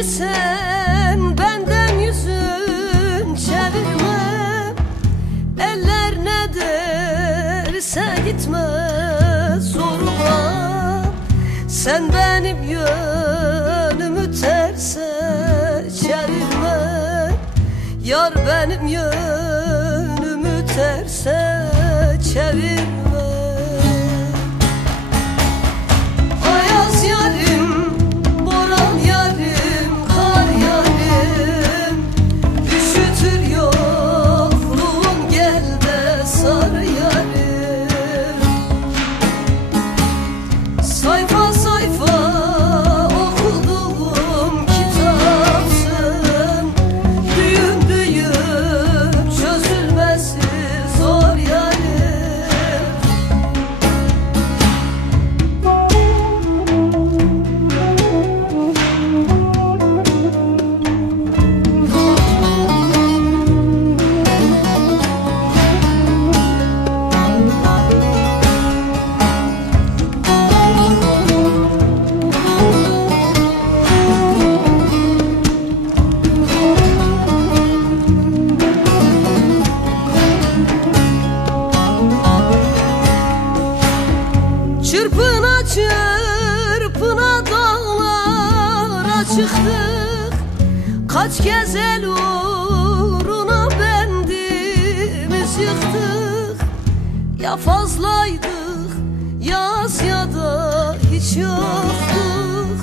Ki sen benden yüzün çevirme. Eller ne derse gitme zoruma. Sen benim yönümü terse çevirme. Yar benim yönümü terse çevirme Kaç kez el uğruna bendimiz yıktık. Ya fazlaydık yaz ya da hiç yoktuk.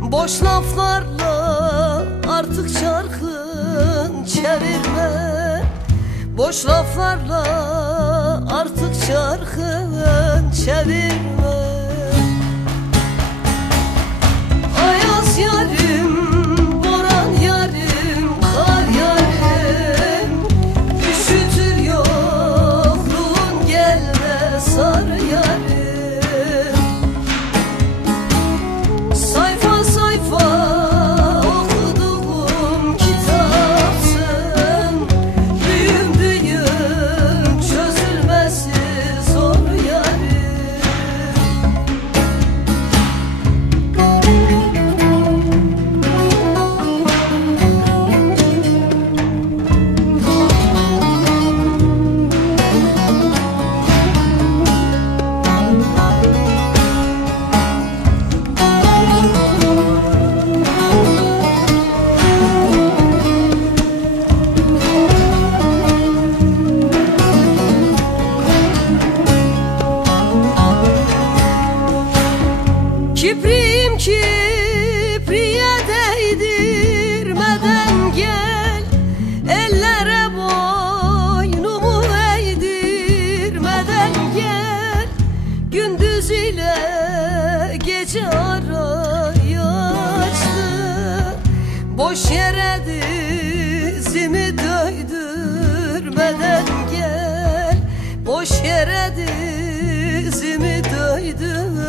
Boş laflarla artık çarkın çevirme. Boş laflarla artık çarkın çevirme Gündüz ile gece arayı Boş yere dizimi döydürmeden gel. Boş yere dizimi döydürmeden